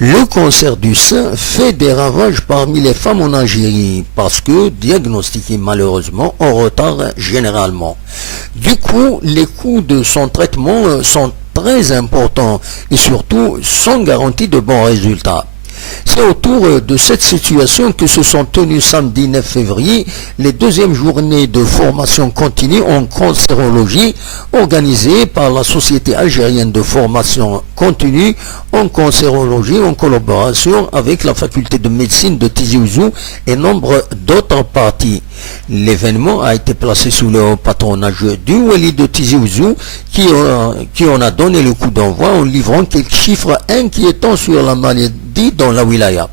Le cancer du sein fait des ravages parmi les femmes en Algérie parce que diagnostiqué malheureusement en retard généralement. Du coup, les coûts de son traitement sont très importants et surtout sans garantie de bons résultats. C'est autour de cette situation que se sont tenues samedi 9 février les deuxièmes journées de formation continue en cancérologie organisées par la Société algérienne de formation continue en cancérologie en collaboration avec la faculté de médecine de Tizi Ouzou et nombre d'autres parties. L'événement a été placé sous le patronage du Wali de Tizi Ouzou qui en a donné le coup d'envoi en livrant quelques chiffres inquiétants sur la maladie dans la wilaya.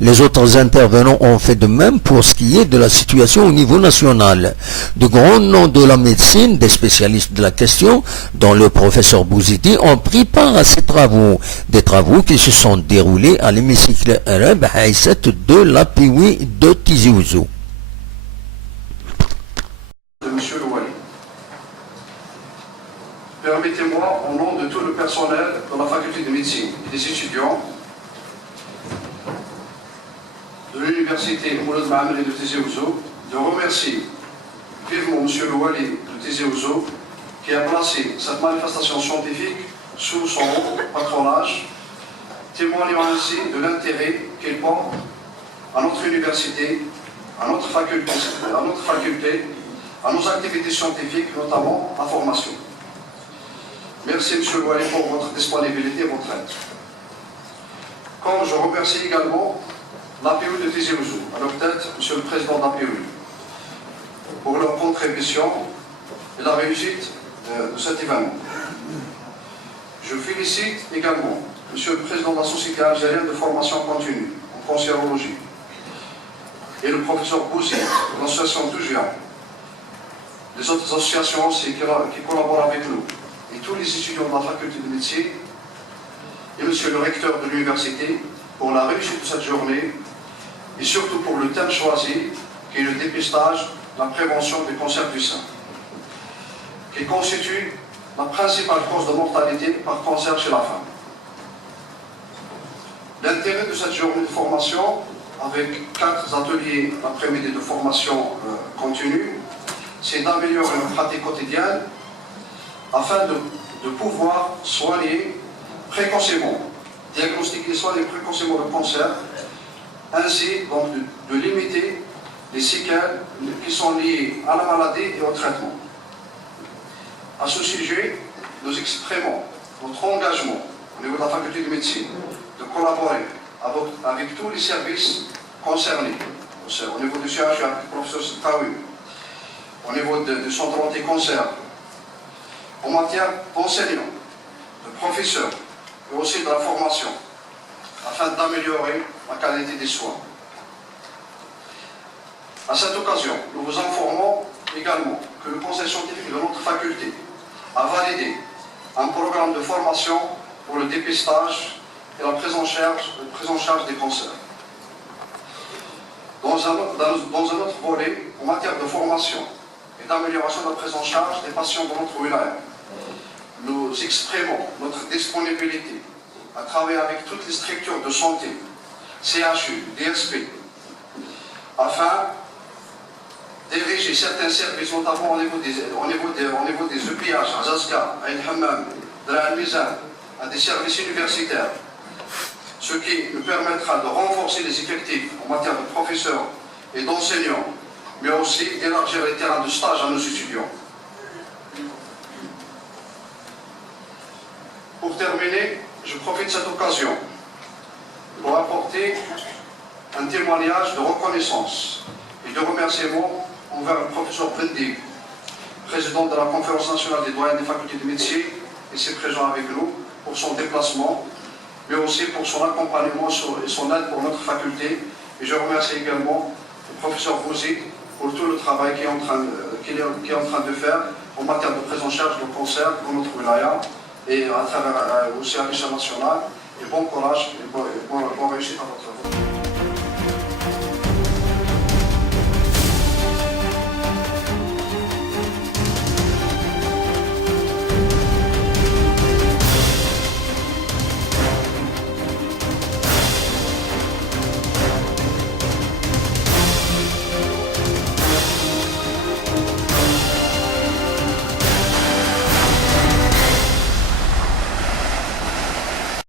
Les autres intervenants ont fait de même pour ce qui est de la situation au niveau national. De grands noms de la médecine, des spécialistes de la question, dont le professeur Bouzidi, ont pris part à ces travaux. Des travaux qui se sont déroulés à l'hémicycle arabe Haïsset de la Pioui de Tizi Ouzou. Monsieur le Wali, permettez-moi, au nom de tout le personnel de la faculté de médecine et des étudiants de l'université Moulad Maamri de Tizi Ouzou, de remercier vivement Monsieur le Wali de Tizi Ouzou qui a placé cette manifestation scientifique sous son patronage, témoignant ainsi de l'intérêt qu'il porte à notre université, à notre faculté, à nos activités scientifiques, notamment la formation. Merci Monsieur le Wali pour votre disponibilité et votre aide. Comme je remercie également l'APU de Tizi Ouzou, à leur tête, Monsieur le Président de l'APU, pour leur contribution et la réussite de cet événement. Je félicite également Monsieur le Président de la Société algérienne de formation continue en cancérologie et le professeur Bouzid de l'association Tougia, les autres associations aussi qui collaborent avec nous, et tous les étudiants de la faculté de médecine, et Monsieur le recteur de l'université, pour la réussite de cette journée, et surtout pour le thème choisi, qui est le dépistage, la prévention du cancer du sein, qui constitue la principale cause de mortalité par cancer chez la femme. L'intérêt de cette journée de formation, avec 4 ateliers l'après-midi de formation continue, c'est d'améliorer nos pratiques quotidiennes afin de pouvoir soigner précocement, diagnostiquer et soigner précocement le cancer, ainsi donc de limiter les séquelles qui sont liées à la maladie et au traitement. À ce sujet, nous exprimons notre engagement au niveau de la faculté de médecine de collaborer avec tous les services concernés, au niveau du CHU avec le professeur Taoui, au niveau du centre anti-cancer, en matière d'enseignants, de professeurs et aussi de la formation, afin d'améliorer la qualité des soins. À cette occasion, nous vous informons également que le conseil scientifique de notre faculté a validé un programme de formation pour le dépistage et la prise en charge des cancers. Dans un autre volet, en matière de formation et d'amélioration de la prise en charge des patients de notre wilaya, nous exprimons notre disponibilité à travailler avec toutes les structures de santé, CHU, DSP, afin d'ériger certains services, notamment au niveau des EPH, à Zazka, à El Hammam, de la Al-Mizan, à des services universitaires, ce qui nous permettra de renforcer les effectifs en matière de professeurs et d'enseignants, mais aussi d'élargir les terrains de stage à nos étudiants. Pour terminer, je profite de cette occasion pour apporter un témoignage de reconnaissance et de remerciement envers le professeur Bendi, président de la Conférence nationale des doyens des facultés de médecine, ici présent avec nous, pour son déplacement, mais aussi pour son accompagnement et son aide pour notre faculté. Et je remercie également le professeur Bouzid pour tout le travail qu'il est en train de faire en matière de prise en charge du cancer dans notre wilaya et à travers aussi à l'échelle nationale. Et bon courage et bonne réussite à votre travail.